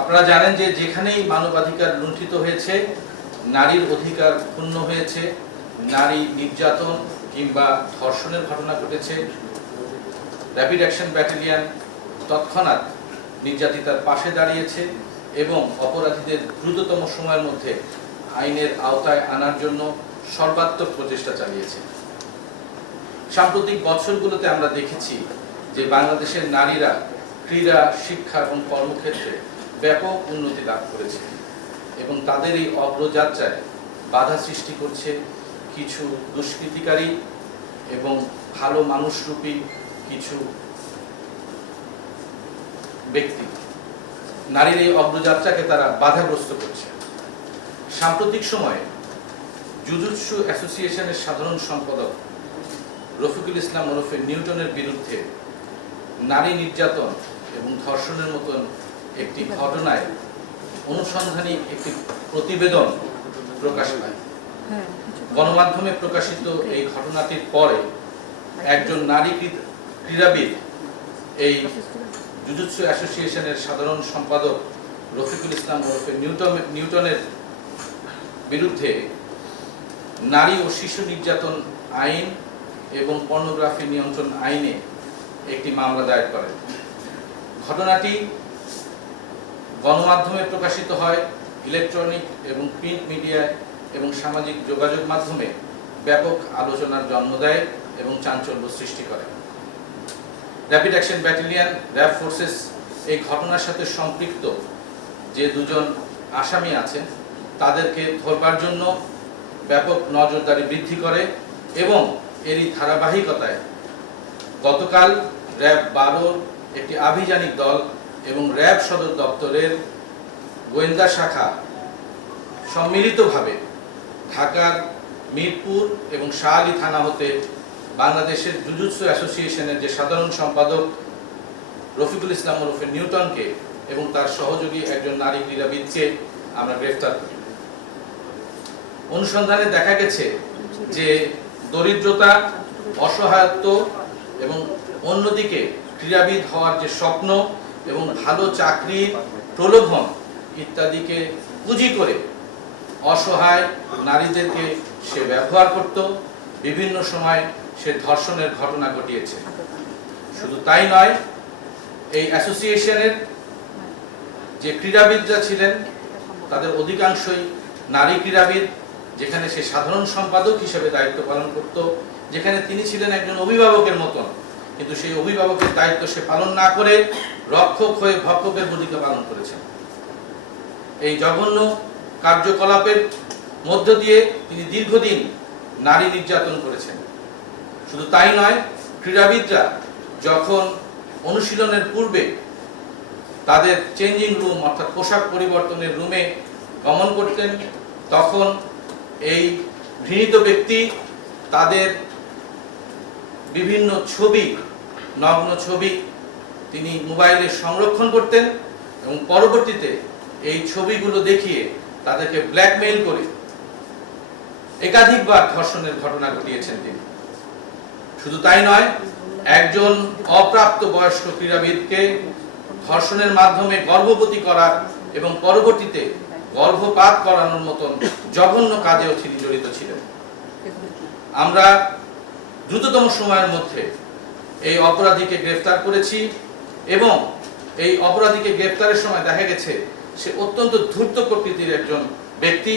আপনারা জানেন যে যেখানেই মানবাধিকার লুণ্ঠিত হয়েছে, নারীর অধিকার ক্ষুণ্ণ হয়েছে, নারী নির্যাতন কিংবা ধর্ষণের ঘটনা ঘটেছে, র্যাপিড অ্যাকশন ব্যাটালিয়ন তৎক্ষণাৎ নির্যাতিতার পাশে দাঁড়িয়েছে এবং অপরাধীদের দ্রুততম সময়ের মধ্যে আইনের আওতায় আনার জন্য সর্বাত্মক প্রচেষ্টা চালিয়েছে। সাম্প্রতিক বছরগুলোতে আমরা দেখেছি যে বাংলাদেশের নারীরা ক্রীড়া, শিক্ষা এবং কর্মক্ষেত্রে ব্যাপক উন্নতি লাভ করেছে এবং তাদের এই অগ্রযাত্রায় বাধা সৃষ্টি করছে কিছু দুষ্কৃতিকারী এবং ভালো মানুষরূপী কিছু ব্যক্তি। নারীর এই অগ্রযাত্রাকে তারা বাধাগ্রস্ত করছে। সাম্প্রতিক সময়ে জুজুৎসু অ্যাসোসিয়েশনের সাধারণ সম্পাদক রফিকুল ইসলাম ওরফে নিউটনের বিরুদ্ধে নারী নির্যাতন এবং ধর্ষণের মতন একটি ঘটনায় অনুসন্ধানী একটি প্রতিবেদন প্রকাশ পায়। গণমাধ্যমে প্রকাশিত এই ঘটনাটির পরে একজন নারী ক্রীড়াবিদ এই জুজুৎসু অ্যাসোসিয়েশনের সাধারণ সম্পাদক রফিকুল ইসলাম ওরফে নিউটনের বিরুদ্ধে নারী ও শিশু নির্যাতন আইন এবং পর্নোগ্রাফি নিয়ন্ত্রণ আইনে একটি মামলা দায়ের করেন। ঘটনাটি গণমাধ্যমে প্রকাশিত হয়, ইলেকট্রনিক এবং প্রিন্ট মিডিয়ায় এবং সামাজিক যোগাযোগ মাধ্যমে ব্যাপক আলোচনার জন্ম দেয় এবং চাঞ্চল্য সৃষ্টি করে। Rapid action battalion, RAB forces এই ঘটনার সাথে সম্পৃক্ত যে দুজন আসামি আছেন তাদেরকে ধরবার জন্য ব্যাপক নজরদারি বৃদ্ধি করে এবং এরই ধারাবাহিকতায় গতকাল র্যাব 12 একটি আভিযানিক দল এবং র্যাব সদর দপ্তরের গোয়েন্দা শাখা সম্মিলিতভাবে ঢাকার মিরপুর এবং শাহআলী থানা হতে বাংলাদেশের জুজুৎসু অ্যাসোসিয়েশনের যে সাধারণ সম্পাদক রফিকুল ইসলাম ওরফে নিউটনকে এবং তার সহযোগী একজন নারী ক্রীড়াবিদকে আমরা গ্রেফতার করি। অনুসন্ধানে দেখা গেছে যে দরিদ্রতা, অসহায়ত্ব এবং অন্যদিকে ক্রীড়াবিদ হওয়ার যে স্বপ্ন এবং ভালো চাকরির প্রলোভন ইত্যাদিকে পুঁজি করে অসহায় নারীদেরকে সে ব্যবহার করত। বিভিন্ন সময় সে ধর্ষণের ঘটনা ঘটিয়েছে। শুধু তাই নয়, এই অ্যাসোসিয়েশনের যে ক্রীড়াবিদরা ছিলেন তাদের অধিকাংশই নারী ক্রীড়াবিদ, যেখানে সে সাধারণ সম্পাদক হিসেবে দায়িত্ব পালন করত, যেখানে তিনি ছিলেন একজন অভিভাবকের মতন, কিন্তু সেই অভিভাবকের দায়িত্ব সে পালন না করে রক্ষক হয়ে ভক্ষকের ভূমিকা পালন করেছেন। এই জঘন্য কার্যকলাপের মধ্য দিয়ে তিনি দীর্ঘদিন নারী নির্যাতন করেছেন। শুধু তাই নয়, ক্রীড়াবিদরা যখন অনুশীলনের পূর্বে তাদের চেঞ্জিং রুম অর্থাৎ পোশাক পরিবর্তনের রুমে গমন করতেন, তখন এই ঘৃণিত ব্যক্তি তাদের বিভিন্ন ছবি, নগ্ন ছবি তিনি মোবাইলে সংরক্ষণ করতেন এবং পরবর্তীতে এই ছবিগুলো দেখিয়ে তাদেরকে ব্ল্যাকমেইল করে একাধিকবার ধর্ষণের ঘটনা ঘটিয়েছেন তিনি। শুধু তাই নয়, একজন অপ্রাপ্ত বয়স্ক ক্রীড়াবিদকে ধর্ষণের মাধ্যমে গর্ভবতী করার এবং পরবর্তীতে গর্ভপাত করানোর মতন জঘন্য কাজেও তিনি জড়িত ছিলেন। আমরা দ্রুততম সময়ের মধ্যে এই অপরাধীকে গ্রেফতার করেছি এবং এই অপরাধীকে গ্রেফতারের সময় দেখা গেছে সে অত্যন্ত ধূর্ত প্রকৃতির একজন ব্যক্তি,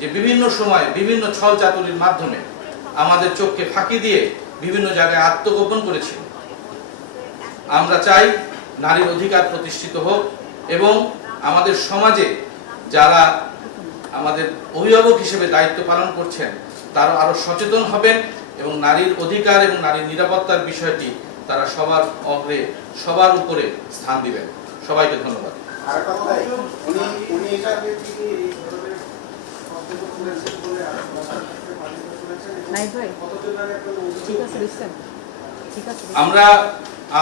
যে বিভিন্ন সময় বিভিন্ন ছল চাতুরির মাধ্যমে আমাদের চোখকে ফাঁকি দিয়ে বিভিন্ন জায়গায় আত্মগোপন করেছিল। আমরা চাই নারীর অধিকার প্রতিষ্ঠিত হোক এবং আমাদের সমাজে যারা আমাদের অভিভাবক হিসেবে দায়িত্ব পালন করছেন তারা আরো সচেতন হবেন এবং নারীর অধিকার এবং নারীর নিরাপত্তার বিষয়টি তারা সবার অগ্রে, সবার উপরে স্থান দিবেন। সবাইকে ধন্যবাদ। আমরা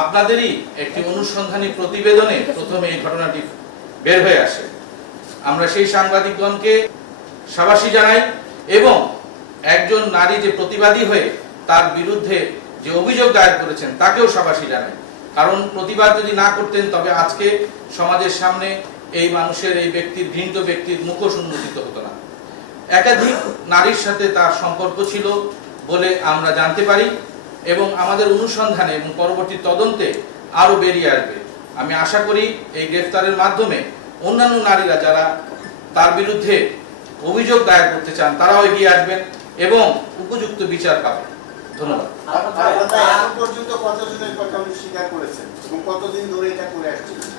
আপনাদেরই একটি অনুসন্ধানী প্রতিবেদনে প্রথমে এই ঘটনাটি বের হয়ে আসে। আমরা সেই সাংবাদিকগণকে সাবাসী জানাই এবং একজন নারী যে প্রতিবাদী হয়ে তার বিরুদ্ধে যে অভিযোগ দায়ের করেছেন তাকেও সাবাসী জানাই। কারণ প্রতিবাদ যদি না করতেন তবে আজকে সমাজের সামনে এই মানুষের, এই ব্যক্তির, ঘৃণিত ব্যক্তির মুখোশ উন্মোচিত হতো না। একাধিক নারীর সাথে তার সম্পর্ক ছিল বলে আমরা জানতে পারি এবং আমাদের অনুসন্ধানে এবং পরবর্তী তদন্তে আরো বেরিয়ে আসবে। আমি আশা করি এই গ্রেফতারের মাধ্যমে অন্যান্য নারীরা যারা তার বিরুদ্ধে অভিযোগ দায়ের করতে চান তারাও এগিয়ে আসবেন এবং উপযুক্ত বিচার পাবেন। ধন্যবাদ।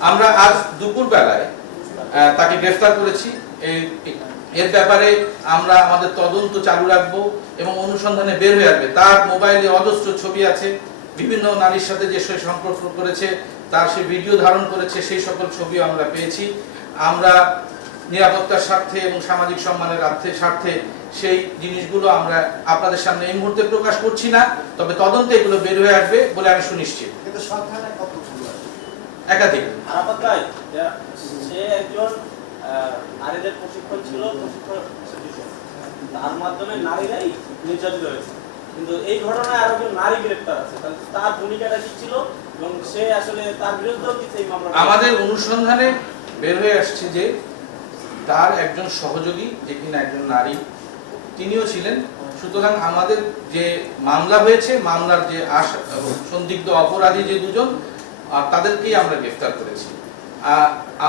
আমরা আজ দুপুর বেলায় তাকে গ্রেফতার করেছি। এর ব্যাপারে আমরা আমাদের তদন্ত চালু রাখবো এবং অনুসন্ধানে বের হয়ে আসবে। তার মোবাইলে অজস্র ছবি আছে, বিভিন্ন নারীর সাথে যে সে সম্পর্ক করেছে, তার সে ভিডিও ধারণ করেছে, সেই সকল ছবিও আমরা পেয়েছি। আমরা নিরাপত্তার স্বার্থে এবং সামাজিক সম্মানের স্বার্থে সেই জিনিসগুলো আমরা আপনাদের সামনে এই মুহূর্তে প্রকাশ করছি না, তবে তদন্তে এগুলো বের হয়ে আসবে বলে আমি সুনিশ্চিত। একাধিক সে একজন নারীদের প্রশিক্ষণ ছিল, তার মাধ্যমে নারীরাই নির্যাতিত হয়েছে, কিন্তু এই ঘটনায় আরো একজন নারী গ্রেফতার আছে, তার ভূমিকাটা কি ছিল এবং সে আসলে তার বিরুদ্ধেও কি এই মামলা? আমাদের অনুসন্ধানে বের হয়ে আসছে যে তার একজন সহযোগী, যে কিনা একজন নারী, তিনিও ছিলেন। সুতরাং আমাদের যে মামলা হয়েছে, মামলার যে সন্দিগ্ধ অপরাধী যে দুজন, তাদেরকেই আমরা গ্রেফতার করেছি।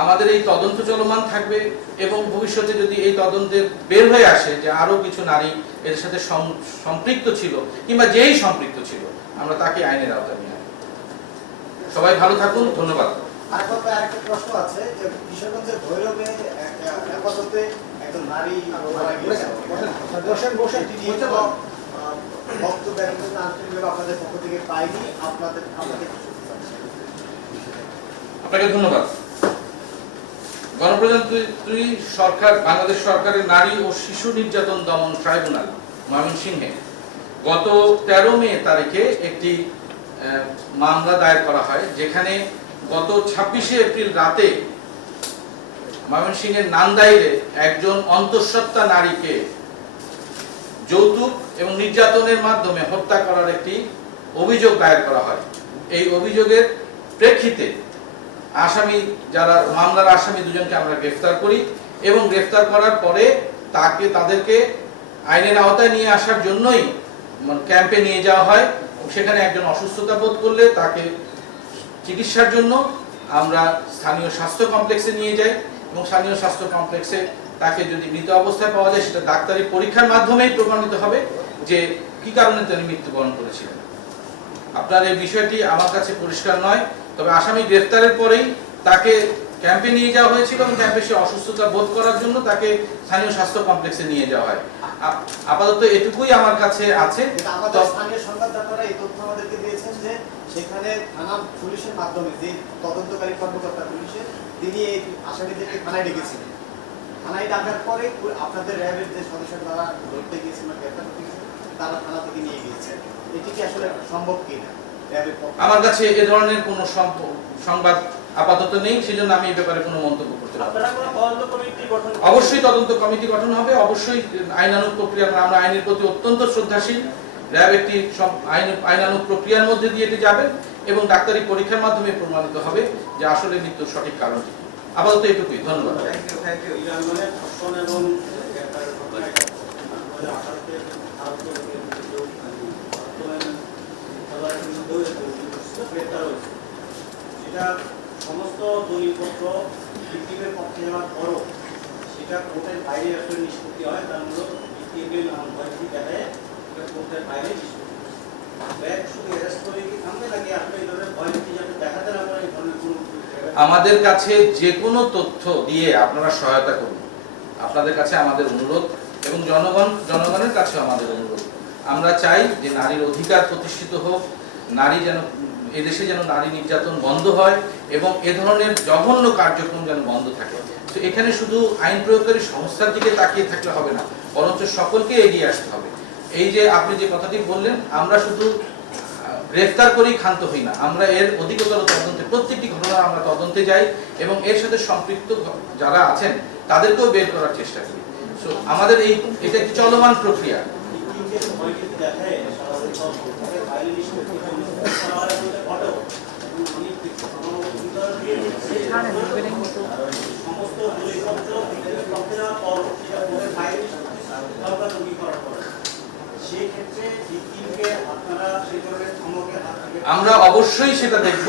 আমাদের এই তদন্ত চলমান থাকবে এবং ভবিষ্যতে যদি এই তদন্তে বের হয়ে আসে যে আরো কিছু নারী এর সাথে সম্পৃক্ত ছিল কিংবা যেই সম্পৃক্ত ছিল, আমরা তাকে আইনের আওতায় নিয়ে আসবো। সবাই ভালো থাকুন, ধন্যবাদ। আরেকটা প্রশ্ন আছে যে কিশোরগঞ্জের ভৈরবে আপাততে একজন নারী বক্তব্য আপনাদের পক্ষ থেকে পাইনি, আপনাকে ধন্যবাদ। গণপ্রজাতন্ত্রী সরকার, বাংলাদেশ সরকারের নারী ও শিশু নির্যাতন দমন ট্রাইব্যুনাল ময়মনসিংহে গত 13 মে তারিখে একটি মামলা দায়ের করা হয়, যেখানে গত 26শে এপ্রিল রাতে ময়মনসিংহের নান্দাইলে একজন অন্তঃসত্ত্বা নারীকে যৌতুক এবং নির্যাতনের মাধ্যমে হত্যা করার একটি অভিযোগ দায়ের করা হয়। এই অভিযোগের প্রেক্ষিতে যারা মামলার আসামি দুজনকে আমরা গ্রেফতার করি এবং গ্রেফতার করার পরে তাদেরকে আইনের আওতায় নিয়ে আসার জন্যই ক্যাম্পে নিয়ে যাওয়া হয়। সেখানে একজন অসুস্থতা বোধ করলে তাকে চিকিৎসার জন্য আমরা স্থানীয় স্বাস্থ্য কমপ্লেক্সে নিয়ে যাই এবং স্থানীয় স্বাস্থ্য কমপ্লেক্সে তাকে যদি মৃত অবস্থায় পাওয়া যায়, সেটা ডাক্তারি পরীক্ষার মাধ্যমেই প্রমাণিত হবে যে কি কারণে তিনি মৃত্যুবরণ করেছিলেন। আপনার এই বিষয়টি আমার কাছে পরিষ্কার নয়, তবে আসামি গ্রেফতারের পরেই তাকে ক্যাম্পে নিয়ে যাওয়া হয়েছিল এবং ক্যাম্পে সে অসুস্থতা বোধ করার জন্য তাকে স্থানীয় স্বাস্থ্য কমপ্লেক্সে নিয়ে যাওয়া হয়। আপাতত এটুকুই আমার কাছে আছে। আমাদের স্থানীয় সংবাদদাতারা এই তথ্য আমাদেরকে দিয়েছেন যে সেখানে থানা পুলিশের মাধ্যমে, যে তদন্তকারী কর্মকর্তা পুলিশের, তিনি এই আসামিদেরকে থানায় ডেকেছিলেন। থানায় ডাকার পরে আপনাদের র্যাবের যে সদস্যরা তারা ধরতে গিয়েছেন বা গ্রেফতার করতে গিয়েছেন, তারা থানা থেকে নিয়ে গিয়েছেন। এটি কি আসলে সম্ভব কিনা? আমার কাছে এ ধরনের কোনো সংবাদ আপাতত নেই, সেজন্য আমি এই ব্যাপারে কোনো মন্তব্য করতে পারবো না। অবশ্যই তদন্ত কমিটি গঠন হবে, অবশ্যই আইনানুগ প্রক্রিয়া, আমরা আইনের প্রতি অত্যন্ত শ্রদ্ধাশীল। র্যাব একটি আইনানুগ প্রক্রিয়ার মধ্যে দিয়ে এটি যাবেন এবং ডাক্তারি পরীক্ষার মাধ্যমে প্রমাণিত হবে যে আসলে মৃত্যুর সঠিক কারণ। আপাতত এটুকুই, ধন্যবাদ। সমস্ত দলিলপত্র ভিক্টিমের পক্ষে নেওয়ার পরও সেটা কোর্টের বাইরে একটা নিষ্পত্তি হয়, তার মূল ভিক্টিমের নাম ভয়ভীতি দেখায় কোর্টের বাইরে নিষ্পত্তি। ব্যাগ শুধু অ্যারেস্ট করে কি থামবে নাকি আপনি এই ধরনের ভয়ভীতি যাতে দেখাতে না পারে, এই ধরনের কোনো? আমাদের কাছে যে কোনো তথ্য দিয়ে আপনারা সহায়তা করুন, আপনাদের কাছে আমাদের অনুরোধ এবং জনগণের কাছে আমাদের অনুরোধ। আমরা চাই যে নারীর অধিকার প্রতিষ্ঠিত হোক, নারী যেন এদেশে যেন নারী নির্যাতন বন্ধ হয় এবং এ ধরনের জঘন্য কার্যক্রম যেন বন্ধ থাকে। তো এখানে শুধু আইন প্রয়োগকারী সংস্থার দিকে তাকিয়ে থাকলে হবে না, বরঞ্চ সকলকে এগিয়ে আসতে হবে। এই যে আপনি যে কথাটি বললেন, আমরা শুধু গ্রেফতার করেই ক্ষান্ত হই না, আমরা এর অধিকতর তদন্তে, প্রত্যেকটি ঘটনা আমরা তদন্তে যাই এবং এর সাথে সম্পৃক্ত যারা আছেন তাদেরকেও বের করার চেষ্টা করি। সো আমাদের এটা একটি চলমান প্রক্রিয়া। আমরা অবশ্যই সেটা দেখব।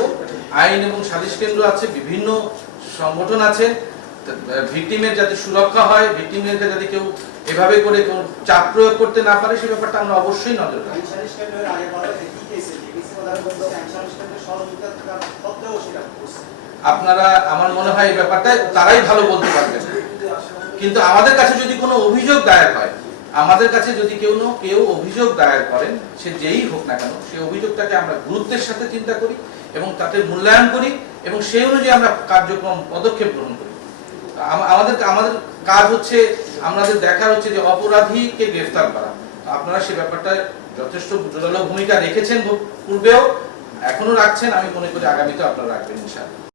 আইন এবং সালিশ কেন্দ্র আছে, বিভিন্ন সংগঠন আছে, ভিকটিমের যাতে সুরক্ষা হয়, ভিকটিমের যাতে কেউ এভাবে করে কোনো চাপ প্রয়োগ করতে না পারে, সে ব্যাপারটা আমরা অবশ্যই নজর রাখবো। আইন সালিশ কেন্দ্রের আগে বলা হয় কি কেসে কেসে প্রধান বলতে আইন সালিশ কেন্দ্রের সহযোগিতা থাকার সত্ত্বেও সেটা করছে। আপনারা, আমার মনে হয় এই ব্যাপারটা তারাই ভালো বলতে পারবেন। কিন্তু আমাদের কাছে যদি কোনো অভিযোগ দায়ের হয়, আমাদের কাছে যদি কেউ অভিযোগ দায়ের করেন, সে যেই হোক না কেন, সেই অভিযোগটাকে আমরা গুরুত্বের সাথে চিন্তা করি এবং তাতে মূল্যায়ন করি এবং সেই অনুযায়ী আমরা কার্যক্রম পদক্ষেপ গ্রহণ করি। আমাদের কাজ হচ্ছে, আমাদের দেখার হচ্ছে যে অপরাধীকে গ্রেফতার করা। আপনারা সে ব্যাপারটা যথেষ্ট জোরালো ভূমিকা রেখেছেন পূর্বেও, এখনো রাখছেন, আমি মনে করি আগামীতেও আপনারা রাখবেন ইনশাআল্লাহ।